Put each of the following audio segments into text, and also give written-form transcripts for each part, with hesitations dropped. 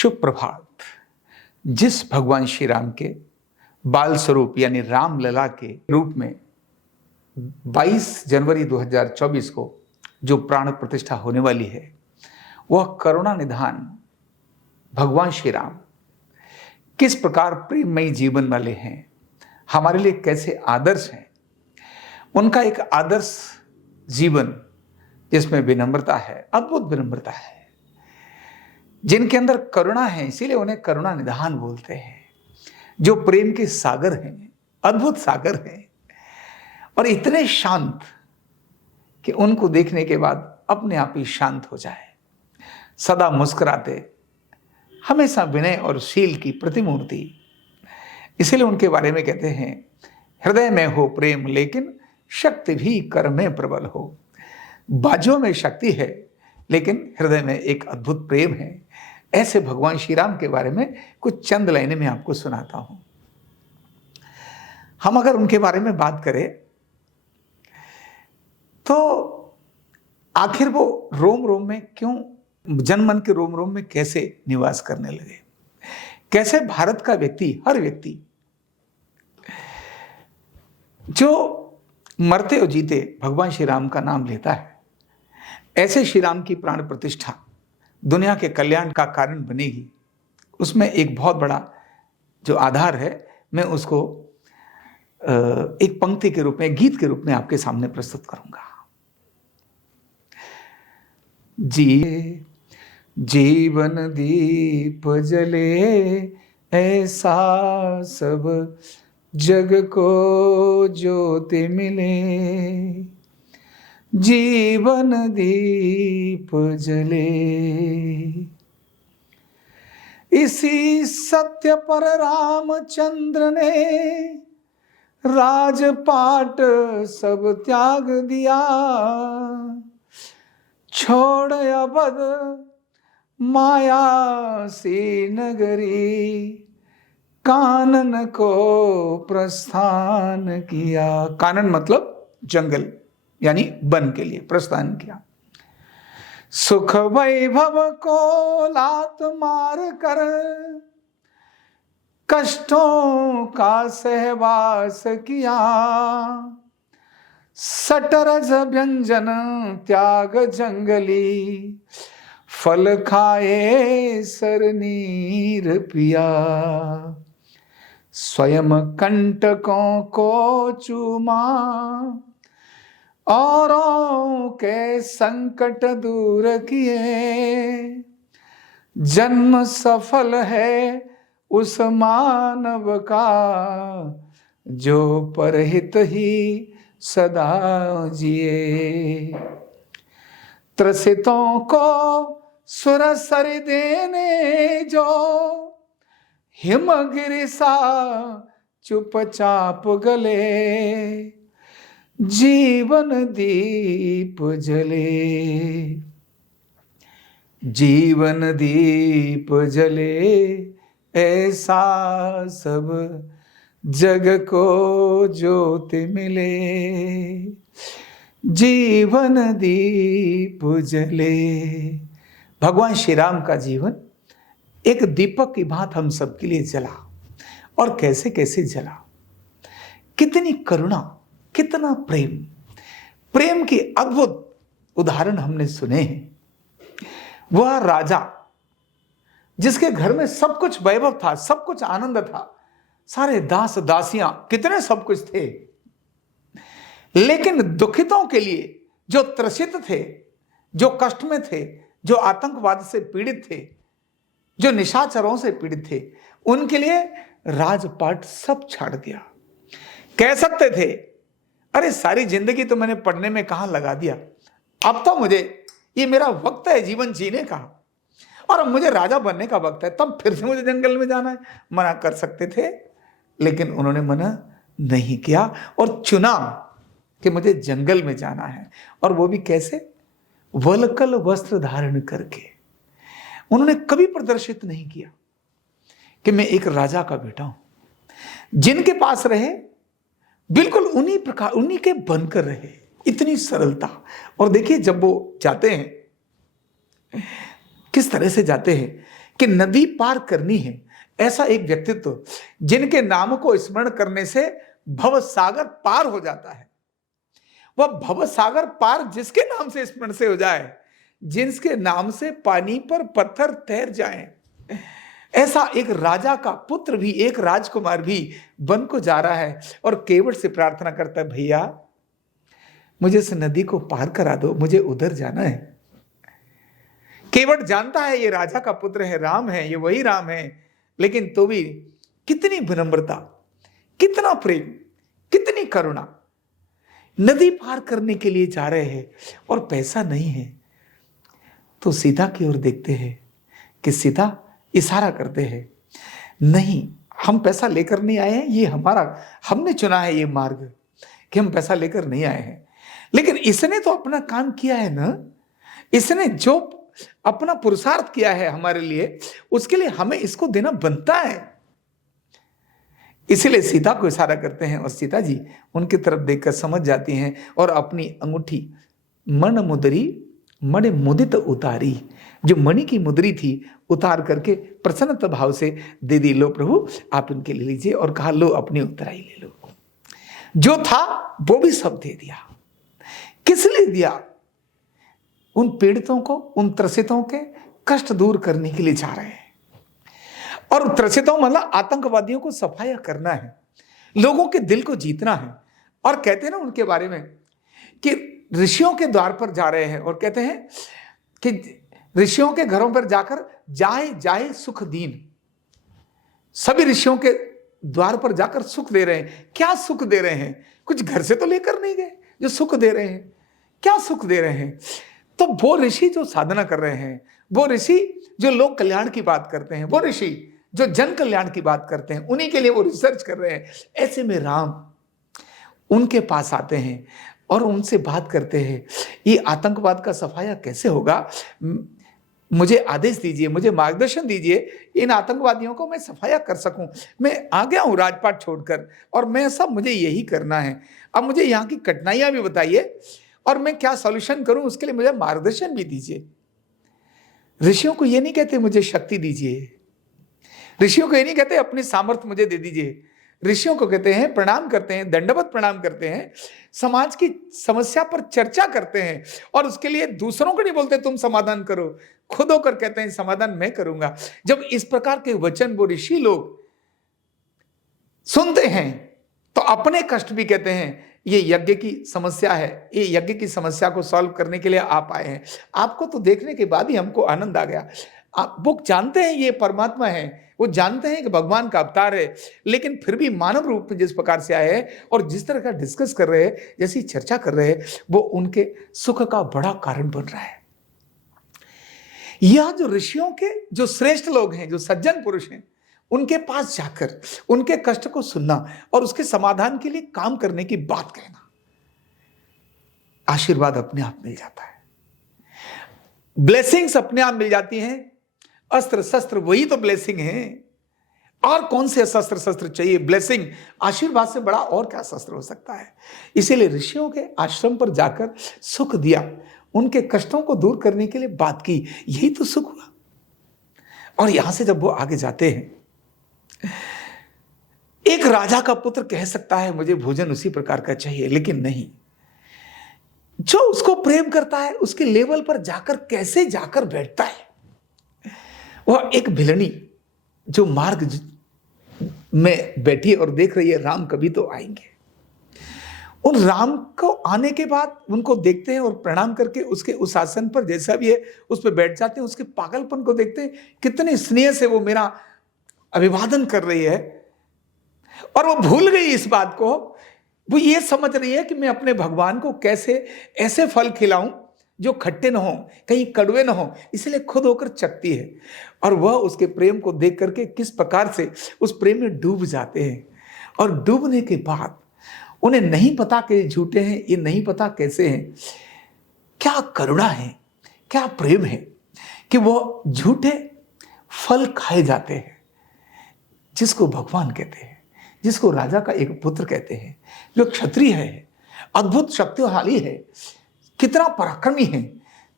शुभ प्रभात। जिस भगवान श्री राम के बाल स्वरूप यानी राम लला के रूप में 22 जनवरी 2024 को जो प्राण प्रतिष्ठा होने वाली है, वह करुणा निधान भगवान श्री राम किस प्रकार प्रेममयी जीवन वाले हैं, हमारे लिए कैसे आदर्श हैं। उनका एक आदर्श जीवन जिसमें विनम्रता है, अद्भुत विनम्रता है, जिनके अंदर करुणा है, इसीलिए उन्हें करुणा निधान बोलते हैं। जो प्रेम के सागर हैं, अद्भुत सागर हैं, और इतने शांत कि उनको देखने के बाद अपने आप ही शांत हो जाए। सदा मुस्कुराते, हमेशा विनय और शील की प्रतिमूर्ति। इसीलिए उनके बारे में कहते हैं, हृदय में हो प्रेम लेकिन शक्ति भी कर में प्रबल हो। बाजों में शक्ति है लेकिन हृदय में एक अद्भुत प्रेम है। ऐसे भगवान श्री राम के बारे में कुछ चंद लाइनें मैं आपको सुनाता हूं। हम अगर उनके बारे में बात करें तो आखिर वो रोम रोम में क्यों, जन मन के रोम रोम में कैसे निवास करने लगे, कैसे भारत का व्यक्ति, हर व्यक्ति जो मरते और जीते भगवान श्री राम का नाम लेता है, ऐसे श्री राम की प्राण प्रतिष्ठा दुनिया के कल्याण का कारण बनेगी। उसमें एक बहुत बड़ा जो आधार है, मैं उसको एक पंक्ति के रूप में, गीत के रूप में आपके सामने प्रस्तुत करूंगा। जीवन दीप जले ऐसा सब जग को ज्योति मिले। जीवन दीप जले इसी सत्य पर रामचंद्र ने राजपाट सब त्याग दिया। छोड़ अवध माया सी नगरी, कानन को प्रस्थान किया। कानन मतलब जंगल, यानी वन के लिए प्रस्थान किया। सुख वैभव को लात मार कर कष्टों का सहवास किया। सटरज व्यंजन त्याग जंगली, फल खाए सर नीर पिया। स्वयं कंटकों को चूमा, औरों के संकट दूर किए। जन्म सफल है उस मानव का, जो परहित ही सदा जिए। त्रसितों को सुरसर देने जो, हिमगिरि सा चुपचाप गले। जीवन दीप जले, जीवन दीप जले ऐसा सब जग को ज्योति मिले। जीवन दीप जले। भगवान श्री राम का जीवन एक दीपक की भांति हम सबके लिए जला, और कैसे कैसे जला। कितनी करुणा, कितना प्रेम, प्रेम के अद्भुत उदाहरण हमने सुने हैं। वह राजा जिसके घर में सब कुछ वैभव था, सब कुछ आनंद था, सारे दास दासियां, कितने सब कुछ थे, लेकिन दुखितों के लिए, जो त्रसित थे, जो कष्ट में थे, जो आतंकवाद से पीड़ित थे, जो निशाचरों से पीड़ित थे, उनके लिए राजपाट सब छाड़ दिया। कह सकते थे, अरे सारी जिंदगी तो मैंने पढ़ने में कहां लगा दिया, अब तो मुझे, ये मेरा वक्त है जीवन जीने का, और अब मुझे राजा बनने का वक्त है, तब फिर से मुझे जंगल में जाना है। मना कर सकते थे, लेकिन उन्होंने मना नहीं किया और चुना कि मुझे जंगल में जाना है। और वो भी कैसे? वलकल वस्त्र धारण करके। उन्होंने कभी प्रदर्शित नहीं किया कि मैं एक राजा का बेटा हूं। जिनके पास रहे बिल्कुल उन्हीं प्रकार, उन्हीं के बनकर रहे। इतनी सरलता। और देखिए जब वो जाते हैं, किस तरह से जाते हैं कि नदी पार करनी है, ऐसा एक व्यक्तित्व जिनके नाम को स्मरण करने से भव सागर पार हो जाता है। वह भव सागर पार जिसके नाम से स्मरण से हो जाए, जिसके नाम से पानी पर पत्थर तैर जाएं, ऐसा एक राजा का पुत्र भी, एक राजकुमार भी वन को जा रहा है और केवट से प्रार्थना करता है, भैया मुझे इस नदी को पार करा दो, मुझे उधर जाना है। केवट जानता है ये राजा का पुत्र है, राम है, ये वही राम है, लेकिन तो भी कितनी विनम्रता, कितना प्रेम, कितनी करुणा। नदी पार करने के लिए जा रहे हैं और पैसा नहीं है, तो सीता की ओर देखते हैं कि सीता इशारा करते हैं, नहीं हम पैसा लेकर नहीं आए हैं, ये हमारा, हमने चुना है ये मार्ग कि हम पैसा लेकर नहीं आए हैं, लेकिन इसने तो अपना काम किया है ना, इसने जो अपना पुरुषार्थ किया है हमारे लिए, उसके लिए हमें इसको देना बनता है। इसीलिए सीता को इशारा करते हैं और सीता जी उनकी तरफ देखकर समझ जाती हैं और अपनी अंगूठी मन मुदरी मणि मुदित उतारी, जो मणि की मुद्री थी उतार करके प्रसन्नता भाव से दे दी, लो प्रभु आप इनके ले लीजिए, और कहा लो अपनी उत्तराई ले लो। जो था वो भी सब दे दिया। किस लिए दिया? उन पीड़ितों को, उन त्रसितों के कष्ट दूर करने के लिए जा रहे हैं। और त्रसितों मतलब आतंकवादियों को सफाया करना है, लोगों के दिल को जीतना है। और कहते हैं ना उनके बारे में कि ऋषियों के द्वार पर जा रहे हैं और कहते हैं कि ऋषियों के घरों पर जाकर जाए जाए सुख दीन, सभी ऋषियों के द्वार पर जाकर सुख दे रहे हैं। क्या सुख दे रहे हैं? कुछ घर से तो लेकर नहीं गए जो सुख दे रहे हैं। क्या सुख दे रहे हैं? तो वो ऋषि जो साधना कर रहे हैं, वो ऋषि जो लोक कल्याण की बात करते हैं, वो ऋषि जो जन कल्याण की बात करते हैं, उन्हीं के लिए वो रिसर्च कर रहे हैं। ऐसे में राम उनके पास आते हैं और उनसे बात करते हैं, ये आतंकवाद का सफाया कैसे होगा, मुझे आदेश दीजिए, मुझे मार्गदर्शन दीजिए, इन आतंकवादियों को मैं सफाया कर सकूं। मैं आ गया हूं राजपाट छोड़कर और मैं सब, मुझे यही करना है। अब मुझे यहाँ की कठिनाइयां भी बताइए और मैं क्या सॉल्यूशन करूं, उसके लिए मुझे मार्गदर्शन भी दीजिए। ऋषियों को ये नहीं कहते मुझे शक्ति दीजिए, ऋषियों को ये नहीं कहते अपनी सामर्थ्य मुझे दे दीजिए। ऋषियों को कहते हैं, प्रणाम करते हैं, दंडवत प्रणाम करते हैं, समाज की समस्या पर चर्चा करते हैं और उसके लिए दूसरों को नहीं बोलते तुम समाधान करो, खुद होकर कहते हैं समाधान मैं करूंगा। जब इस प्रकार के वचन वो ऋषि लोग सुनते हैं तो अपने कष्ट भी कहते हैं, ये यज्ञ की समस्या है, ये यज्ञ की समस्या को सॉल्व करने के लिए आप आए हैं। आपको तो देखने के बाद ही हमको आनंद आ गया। आप वो जानते हैं ये परमात्मा है, वो जानते हैं कि भगवान का अवतार है, लेकिन फिर भी मानव रूप में जिस प्रकार से आए हैं और जिस तरह का डिस्कस कर रहे हैं, जैसी चर्चा कर रहे हैं, वो उनके सुख का बड़ा कारण बन रहा है। यह जो ऋषियों के जो श्रेष्ठ लोग हैं, जो सज्जन पुरुष हैं, उनके पास जाकर उनके कष्ट को सुनना और उसके समाधान के लिए काम करने की बात कहना, आशीर्वाद अपने आप मिल जाता है, ब्लेसिंग्स अपने आप मिल जाती हैं। अस्त्र शस्त्र वही तो ब्लेसिंग है, और कौन से शस्त्र शस्त्र चाहिए? ब्लेसिंग, आशीर्वाद से बड़ा और क्या शस्त्र हो सकता है? इसीलिए ऋषियों के आश्रम पर जाकर सुख दिया, उनके कष्टों को दूर करने के लिए बात की, यही तो सुख हुआ। और यहां से जब वो आगे जाते हैं, एक राजा का पुत्र कह सकता है मुझे भोजन उसी प्रकार का चाहिए, लेकिन नहीं, जो उसको प्रेम करता है उसके लेवल पर जाकर कैसे जाकर बैठता है। वह एक भिलनी जो मार्ग में बैठी और देख रही है राम कभी तो आएंगे, उन राम को आने के बाद उनको देखते हैं और प्रणाम करके उसके उस आसन पर जैसा भी है उस पर बैठ जाते हैं। उसके पागलपन को देखते हैं, कितने स्नेह से वो मेरा अभिवादन कर रही है, और वो भूल गई इस बात को। वो ये समझ रही है कि मैं अपने भगवान को कैसे ऐसे फल खिलाऊं जो खट्टे न हो, कहीं कड़वे न हो, इसलिए खुद होकर चखती है। और वह उसके प्रेम को देख करके किस प्रकार से उस प्रेम में डूब जाते हैं, और डूबने के बाद उन्हें नहीं पता कि झूठे हैं, ये नहीं पता कैसे हैं। क्या करुणा है, क्या प्रेम है कि वो झूठे फल खाए जाते हैं, जिसको भगवान कहते हैं, जिसको राजा का एक पुत्र कहते हैं, जो क्षत्रिय है, अद्भुत शक्तिशाली है, कितना पराक्रमी है,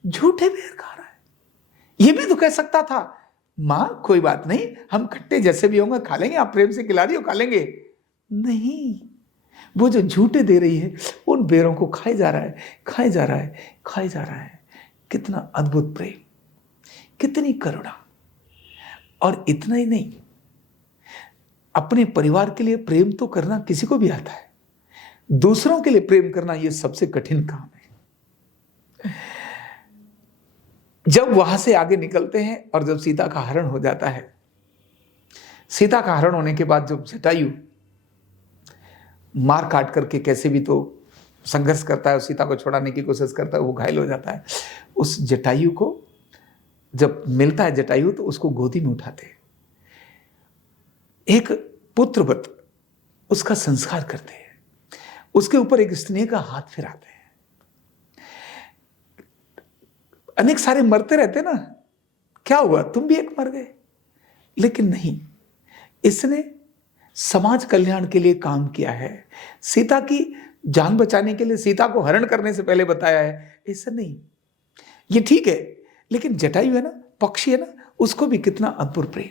झूठे बेर खा रहा है। यह भी तो कह सकता था मां कोई बात नहीं, हम खट्टे जैसे भी होंगे खा लेंगे, आप प्रेम से खिला रही हो खा लेंगे। नहीं, वो जो झूठे दे रही है उन बेरों को खाए जा रहा है, खाए जा रहा है, खाए जा रहा है। कितना अद्भुत प्रेम, कितनी करुणा। और इतना ही नहीं, अपने परिवार के लिए प्रेम तो करना किसी को भी आता है, दूसरों के लिए प्रेम करना यह सबसे कठिन काम है। जब वहां से आगे निकलते हैं और जब सीता का हरण हो जाता है, सीता का हरण होने के बाद जब जटायु मार काट करके कैसे भी तो संघर्ष करता है और सीता को छुड़ाने की कोशिश करता है, वो घायल हो जाता है। उस जटायु को जब मिलता है जटायु तो उसको गोदी में उठाते हैं, एक पुत्रवत उसका संस्कार करते हैं, उसके ऊपर एक स्नेह का हाथ फिराते हैं। अनेक सारे मरते रहते ना, क्या हुआ तुम भी एक मर गए, लेकिन नहीं, इसने समाज कल्याण के लिए काम किया है। सीता की जान बचाने के लिए सीता को हरण करने से पहले बताया है, ऐसा नहीं। ये ठीक है, लेकिन जटायु है ना, पक्षी है ना, उसको भी कितना अद्भुत प्रेम।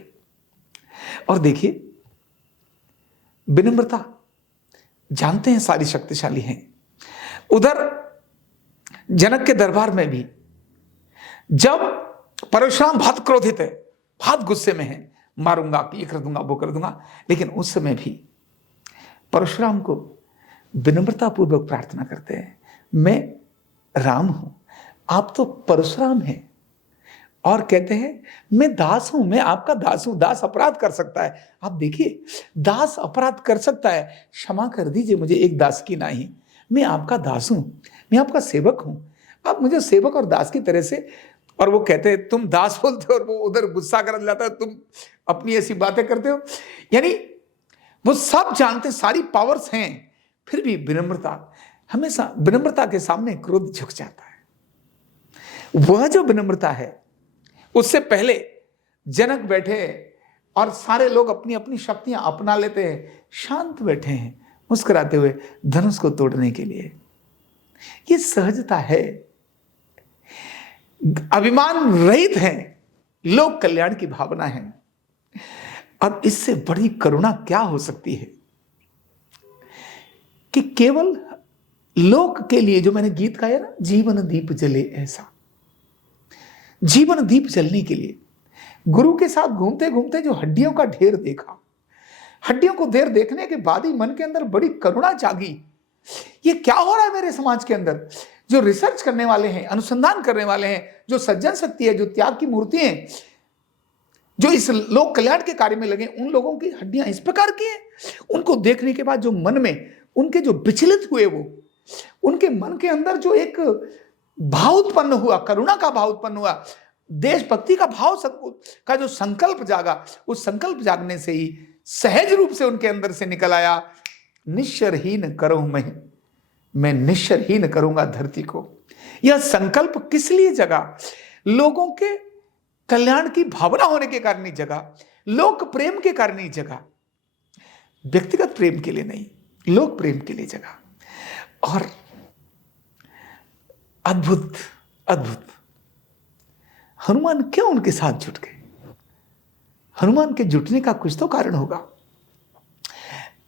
और देखिए विनम्रता, जानते हैं सारी शक्तिशाली हैं। उधर जनक के दरबार में भी जब परशुराम बहुत क्रोधित है, बहुत गुस्से में है, मारूंगा, ये कर दूंगा, वो कर दूंगा, लेकिन उस समय भी परशुराम को विनम्रता पूर्वक प्रार्थना करते हैं, मैं राम हूं, आप तो परशुराम हैं। और कहते हैं मैं दास हूं, मैं आपका दास हूं। दास अपराध कर सकता है, आप देखिए, दास अपराध कर सकता है, क्षमा कर दीजिए मुझे एक दास की नाही, मैं आपका दास हूं, मैं आपका सेवक हूं, आप मुझे सेवक और दास की तरह से। और वो कहते हैं तुम दास बोलते हो, और वो उधर गुस्सा कर जाता है, तुम अपनी ऐसी बातें करते हो। यानी वो सब जानते, सारी पावर्स हैं, फिर भी विनम्रता, हमेशा विनम्रता के सामने क्रोध झुक जाता है। वह जो विनम्रता है, उससे पहले जनक बैठे और सारे लोग अपनी अपनी शक्तियां अपना लेते हैं, शांत बैठे हैं मुस्कुराते हुए धनुष को तोड़ने के लिए। ये सहजता है, अभिमान रहित है, लोक कल्याण की भावना है। अब इससे बड़ी करुणा क्या हो सकती है कि केवल लोक के लिए, जो मैंने गीत गाया ना, जीवन दीप जले ऐसा, जीवन दीप जलने के लिए गुरु के साथ घूमते घूमते जो हड्डियों का ढेर देखा, हड्डियों को ढेर देखने के बाद ही मन के अंदर बड़ी करुणा जागी। ये क्या हो रहा है मेरे समाज के अंदर? जो रिसर्च करने वाले हैं, अनुसंधान करने वाले हैं, जो सज्जन शक्ति है, जो त्याग की मूर्ति है, जो इस लोक कल्याण के कार्य में लगे, उन लोगों की हड्डियां इस प्रकार की हैं। उनको देखने के बाद जो मन में उनके जो विचलित हुए, वो उनके मन के अंदर जो एक भाव उत्पन्न हुआ, करुणा का भाव उत्पन्न हुआ, देशभक्ति का भाव का जो संकल्प जागा, उस संकल्प जागने से ही सहज रूप से उनके अंदर से निकल आया, निश्चरहीन करूं मैं निश्चरहीन करूंगा धरती को। यह संकल्प किस लिए जगा? लोगों के कल्याण की भावना होने के कारण ही जगा, लोक प्रेम के कारण ही जगा, व्यक्तिगत प्रेम के लिए नहीं, लोक प्रेम के लिए जगा। और अद्भुत अद्भुत, हनुमान क्यों उनके साथ जुट गए? हनुमान के जुटने का कुछ तो कारण होगा।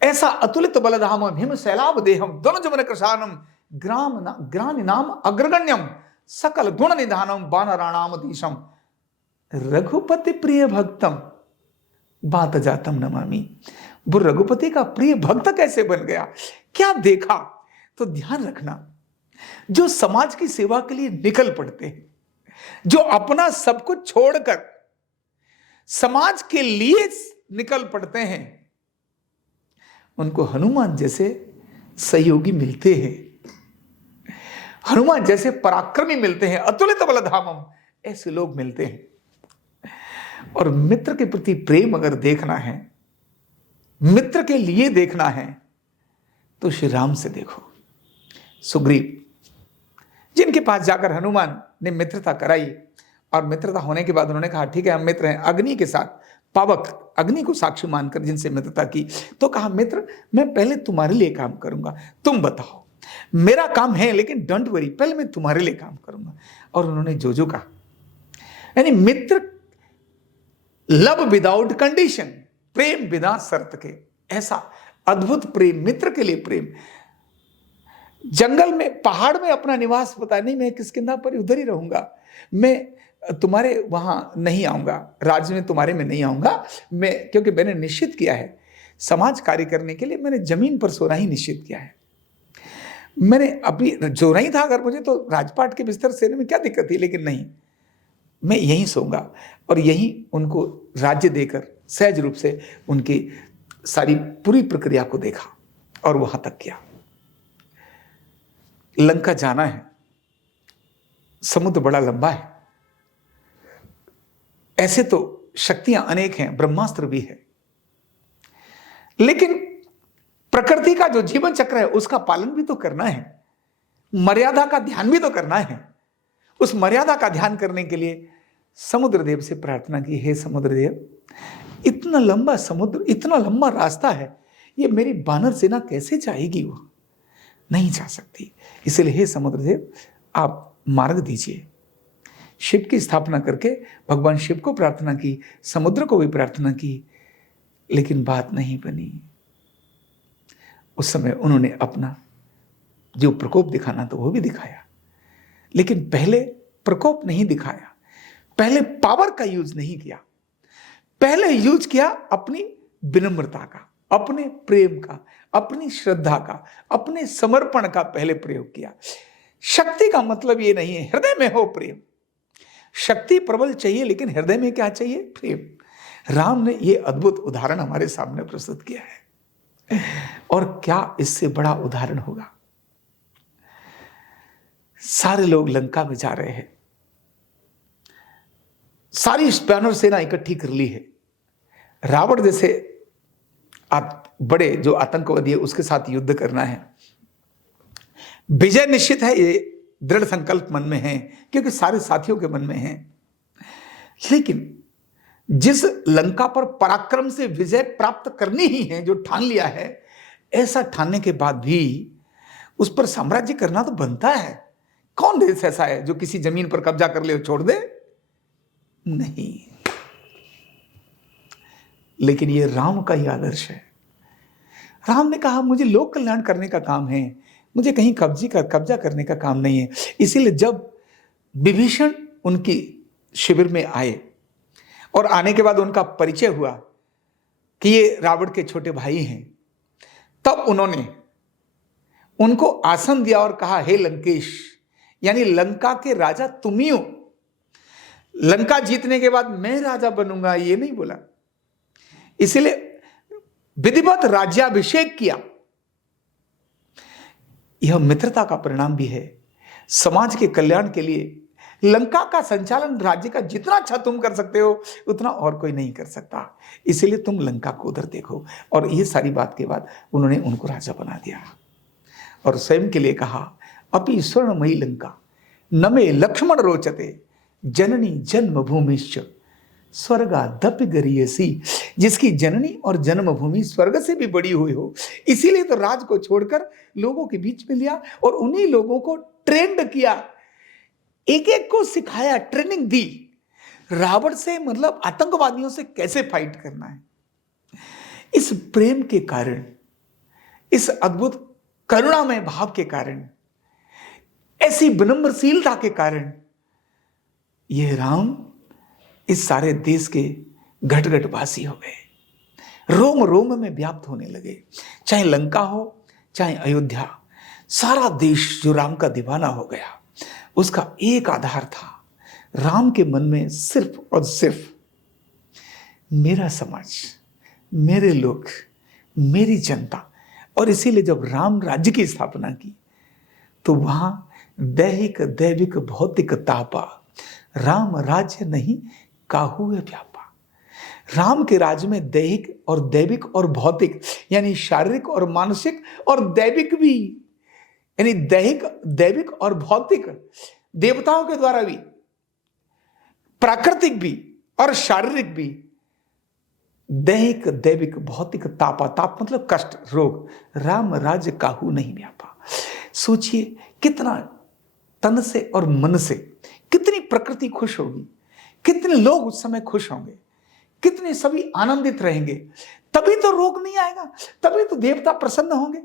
ऐसा अतुलित बलधाम हिम शैलाभ देहम द्वनजमन कृशानम ग्राम नाम अग्रगण्यम सकल गुण निधानम वानराणाम दीशम रघुपति प्रिय भक्तम बात जातम नमामि। वो रघुपति का प्रिय भक्त कैसे बन गया? क्या देखा? तो ध्यान रखना, जो समाज की सेवा के लिए निकल पड़ते हैं, जो अपना सब कुछ छोड़कर समाज के लिए निकल पड़ते हैं, उनको हनुमान जैसे सहयोगी मिलते हैं, हनुमान जैसे पराक्रमी मिलते हैं, अतुलित बलधामम, ऐसे लोग मिलते हैं। और मित्र के प्रति प्रेम अगर देखना है, मित्र के लिए देखना है, तो श्री राम से देखो। सुग्रीव, जिनके पास जाकर हनुमान ने मित्रता कराई, और मित्रता होने के बाद उन्होंने कहा ठीक है हम मित्र हैं, अग्नि के साथ, पावक अग्नि को साक्षी मानकर जिनसे मित्रता की, तो कहा मित्र मैं पहले तुम्हारे लिए काम करूंगा, तुम बताओ, मेरा काम है लेकिन डोंट वरी, पहले मैं तुम्हारे लिए काम करूंगा। और उन्होंने जो जो कहा, यानी मित्र लव विदाउट कंडीशन, प्रेम बिना शर्त के, ऐसा अद्भुत प्रेम, मित्र के लिए प्रेम। जंगल में, पहाड़ में अपना निवास पता नहीं, मैं किसकिंदा पर उधर ही रहूंगा, मैं तुम्हारे वहां नहीं आऊंगा, राज्य में तुम्हारे में नहीं आऊंगा मैं, क्योंकि मैंने निश्चित किया है समाज कार्य करने के लिए, मैंने जमीन पर सोना ही निश्चित किया है। मैंने अभी जो नहीं था, अगर मुझे तो राजपाट के बिस्तर सेने में क्या दिक्कत थी, लेकिन नहीं, मैं यहीं सोऊंगा और यहीं उनको राज्य देकर सहज रूप से उनकी सारी पूरी प्रक्रिया को देखा और वहां तक किया। लंका जाना है, समुद्र बड़ा लंबा है, ऐसे तो शक्तियां अनेक हैं, ब्रह्मास्त्र भी है, लेकिन प्रकृति का जो जीवन चक्र है उसका पालन भी तो करना है, मर्यादा का ध्यान भी तो करना है। उस मर्यादा का ध्यान करने के लिए समुद्र देव से प्रार्थना की, हे समुद्र देव, इतना लंबा समुद्र, इतना लंबा रास्ता है, ये मेरी वानर सेना कैसे जाएगी, वो नहीं जा सकती, इसलिए हे समुद्र देव आप मार्ग दीजिए। शिव की स्थापना करके भगवान शिव को प्रार्थना की, समुद्र को भी प्रार्थना की, लेकिन बात नहीं बनी। उस समय उन्होंने अपना जो प्रकोप दिखाना था वो भी दिखाया, लेकिन पहले प्रकोप नहीं दिखाया, पहले पावर का यूज नहीं किया, पहले यूज किया अपनी विनम्रता का, अपने प्रेम का, अपनी श्रद्धा का, अपने समर्पण का पहले प्रयोग किया। शक्ति का मतलब ये नहीं है हृदय में हो प्रेम, शक्ति प्रबल चाहिए, लेकिन हृदय में क्या चाहिए, प्रेम। राम ने ये अद्भुत उदाहरण हमारे सामने प्रस्तुत किया है, और क्या इससे बड़ा उदाहरण होगा। सारे लोग लंका में जा रहे हैं, सारी वानर सेना इकट्ठी कर ली है, रावण जैसे बड़े जो आतंकवादी है उसके साथ युद्ध करना है, विजय निश्चित है, ये दृढ़ संकल्प मन में है, क्योंकि सारे साथियों के मन में है। लेकिन जिस लंका पर पराक्रम से विजय प्राप्त करनी ही है, जो ठान लिया है, ऐसा ठानने के बाद भी उस पर साम्राज्य करना तो बनता है। कौन देश ऐसा है जो किसी जमीन पर कब्जा कर ले और छोड़ दे, नहीं। लेकिन ये राम का ही आदर्श है। राम ने कहा मुझे लोक कल्याण करने का काम है, मुझे कहीं कब्जा करने का काम नहीं है। इसीलिए जब विभीषण उनकी शिविर में आए और आने के बाद उनका परिचय हुआ कि ये रावण के छोटे भाई हैं, तब उन्होंने उनको आसन दिया और कहा, हे लंकेश, यानी लंका के राजा तुम ही हो, लंका जीतने के बाद मैं राजा बनूंगा, ये नहीं बोला। इसलिए विधिवत राज्याभिषेक किया। यह मित्रता का परिणाम भी है। समाज के कल्याण के लिए लंका का संचालन, राज्य का जितना अच्छा तुम कर सकते हो उतना और कोई नहीं कर सकता, इसलिए तुम लंका को उधर देखो। और ये सारी बात के बाद उन्होंने उनको राजा बना दिया और स्वयं के लिए कहा, अपि स्वर्णमयी लंका न मे लक्ष्मण रोचते, जननी जन्मभूमिश्च स्वर्गादपि गरीयसी। जिसकी जननी और जन्मभूमि स्वर्ग से भी बड़ी हुई हो, इसीलिए तो राज को छोड़कर लोगों के बीच में लिया और उन्हीं लोगों को ट्रेंड किया, एक एक को सिखाया, ट्रेनिंग दी। रावण से मतलब आतंकवादियों से कैसे फाइट करना है। इस प्रेम के कारण, इस अद्भुत करुणामय भाव के कारण, ऐसी विनम्रशीलता के कारण यह राम इस सारे देश के घट घट वासी हो गए, रोम रोम में व्याप्त होने लगे। चाहे लंका हो, चाहे अयोध्या, सारा देश जो राम का दीवाना हो गया। उसका एक आधार था, राम के मन में सिर्फ और सिर्फ मेरा समाज, मेरे लोग, मेरी जनता। और इसीलिए जब राम राज्य की स्थापना की तो वहां दैहिक दैविक भौतिक तापा, राम राज्य नहीं काहू है व्यापा। राम के राज्य में दैहिक और दैविक और भौतिक, यानी शारीरिक और मानसिक और दैविक भी, यानी दैविक और भौतिक, देवताओं के द्वारा भी, प्राकृतिक भी और शारीरिक भी, दैहिक दैविक भौतिक तापा, ताप मतलब कष्ट, रोग, राम राज्य काहू नहीं व्यापा। सोचिए कितना तन से और मन से कितनी प्रकृति खुश होगी, कितने लोग उस समय खुश होंगे, कितने सभी आनंदित रहेंगे, तभी तो रोग नहीं आएगा, तभी तो देवता प्रसन्न होंगे,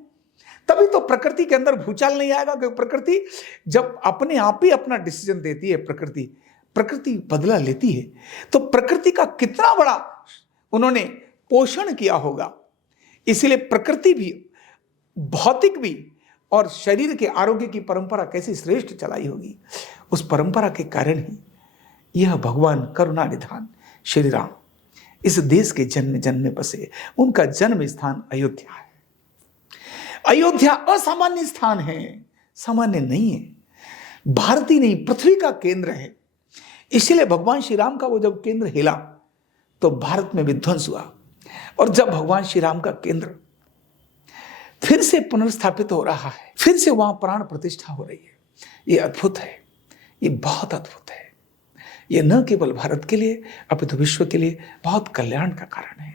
तभी तो प्रकृति के अंदर भूचाल नहीं आएगा। क्योंकि प्रकृति जब अपने आप ही अपना डिसीजन देती है, प्रकृति बदला लेती है, तो प्रकृति का कितना बड़ा उन्होंने पोषण किया होगा। इसीलिए प्रकृति भी, भौतिक भी और शरीर के आरोग्य की परंपरा कैसी श्रेष्ठ चलाई होगी, उस परंपरा के कारण ही यह भगवान करुणा निधान श्री राम इस देश के जन्म जन्म में बसे। उनका जन्म स्थान अयोध्या है। अयोध्या असामान्य स्थान है, सामान्य नहीं है, भारतीय नहीं, पृथ्वी का केंद्र है। इसलिए भगवान श्री राम का वो जब केंद्र हिला तो भारत में विध्वंस हुआ, और जब भगवान श्री राम का केंद्र फिर से पुनर्स्थापित हो रहा है, फिर से वहां प्राण प्रतिष्ठा हो रही है, ये अद्भुत है, ये बहुत अद्भुत है। ये न केवल भारत के लिए अपितु विश्व के लिए बहुत कल्याण का कारण है।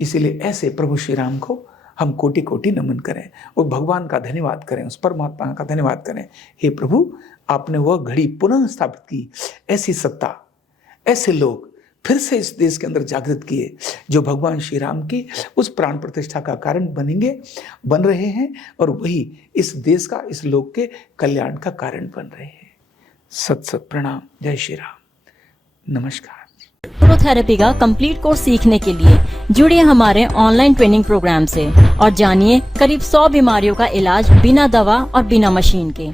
इसीलिए ऐसे प्रभु श्री राम को हम कोटि कोटि नमन करें, और भगवान का धन्यवाद करें, उस परमात्मा का धन्यवाद करें। हे प्रभु, आपने वह घड़ी पुनः स्थापित की, ऐसी सत्ता, ऐसे लोग फिर से इस देश के अंदर जागृत किए जो भगवान श्री राम की उस प्राण प्रतिष्ठा का कारण बन रहे हैं, और वही इस देश का, इस लोक के कल्याण का कारण बन रहे हैं। सत सत प्रणाम। जय श्री राम। नमस्कार। न्यूरोथेरेपी का कंप्लीट कोर्स सीखने के लिए जुड़िए हमारे ऑनलाइन ट्रेनिंग प्रोग्राम से और जानिए करीब 100 बीमारियों का इलाज बिना दवा और बिना मशीन के।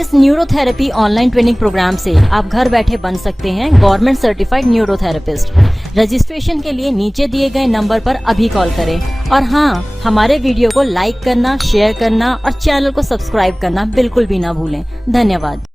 इस न्यूरोथेरेपी ऑनलाइन ट्रेनिंग प्रोग्राम से आप घर बैठे बन सकते हैं गवर्नमेंट सर्टिफाइड न्यूरोथेरेपिस्ट। रजिस्ट्रेशन के लिए नीचे दिए गए नंबर पर अभी कॉल करें, और हाँ, हमारे वीडियो को लाइक करना, शेयर करना और चैनल को सब्सक्राइब करना बिल्कुल भी ना भूलें। धन्यवाद।